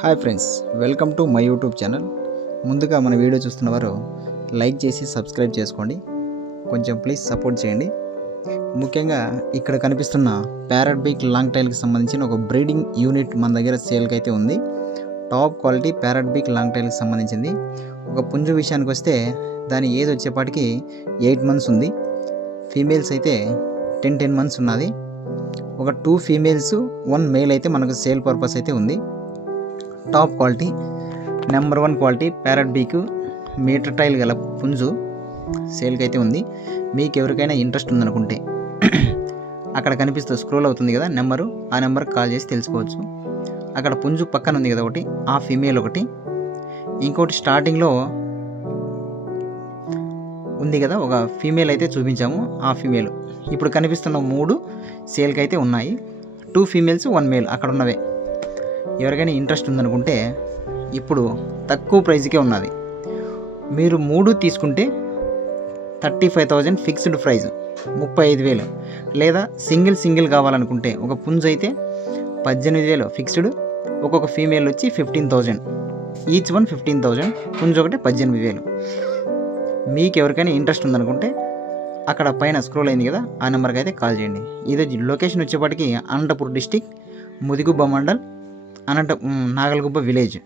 Hi friends, welcome to my YouTube channel. ముందుగా మన video చూస్తున్నవారు like చేసి సబ్స్క్రైబ్ చేసుకోండి. కొంచెం ప్లీజ్ సపోర్ట్ చేయండి. ముఖ్యంగా ఇక్కడ కనిపిస్తున్న ప్యారట్ బీక్ లాంగ్ టైల్కి సంబంధించిన ఒక బ్రీడింగ్ యూనిట్ మన దగ్గర సేల్కి అయితే ఉంది. టాప్ క్వాలిటీ ప్యారట్ బీక్ లాంగ్ టైల్కి సంబంధించింది. ఒక పుంజు విషయానికి వస్తే దాని ఏజ్ వచ్చేపాటికి 8 months ఉంది. ఫీమేల్స్ అయితే 10 months ఉన్నది. ఒక 2 females 1 male అయితే మనకు సేల్ పర్పస్ అయితే ఉంది. Top quality number 1 quality parrot beak metre tail గల పుంజు సేల్కి అయితే ఉంది. మీకు ఎవరికైనా ఇంట్రెస్ట్ ఉందనుకుంటే అక్కడ కనిపిస్తూ స్క్రోల్ అవుతుంది కదా నెంబరు, ఆ నెంబర్కి కాల్ చేసి తెలుసుకోవచ్చు. అక్కడ పుంజు పక్కన ఉంది కదా ఒకటి, ఆ ఫీమేల్ ఒకటి, ఇంకోటి స్టార్టింగ్లో ఉంది కదా ఒక ఫీమేల్ అయితే చూపించాము, ఆ ఫీమేల్. ఇప్పుడు కనిపిస్తున్న 3 సేల్కి అయితే ఉన్నాయి. 2 females 1 male అక్కడ ఉన్నవే. ఎవరికైనా ఇంట్రెస్ట్ ఉందనుకుంటే ఇప్పుడు తక్కువ ప్రైజ్కే ఉన్నది. మీరు 3 తీసుకుంటే 35,000 ఫిక్స్డ్ ప్రైజ్, 35,000. లేదా సింగిల్ కావాలనుకుంటే ఒక పుంజు అయితే 18,000 ఫిక్స్డ్, ఒక్కొక్క ఫీమేల్ వచ్చి 15,000, ఈచ్ వన్ 15,000, పుంజు ఒకటి 18,000. మీకు ఎవరికైనా ఇంట్రెస్ట్ ఉందనుకుంటే అక్కడ పైన స్క్రోల్ అయింది కదా, ఆ నెంబర్కి అయితే కాల్ చేయండి. ఇది లొకేషన్ వచ్చేప్పటికి అనంతపూర్ డిస్టిక్, ముదిగుబ్బ మండల్, నాగల్గుబ్బ విలేజ్.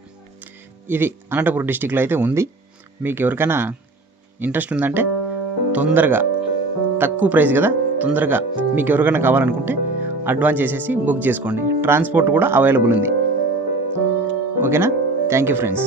ఇది అనంతపూర్ డిస్టిక్లో అయితే ఉంది. మీకు ఎవరికైనా ఇంట్రెస్ట్ ఉందంటే తొందరగా, తక్కువ ప్రైస్ కదా, తొందరగా మీకు ఎవరికైనా కావాలనుకుంటే అడ్వాన్స్ చేసేసి బుక్ చేసుకోండి. ట్రాన్స్పోర్ట్ కూడా అవైలబుల్ ఉంది. ఓకేనా? Thank you friends.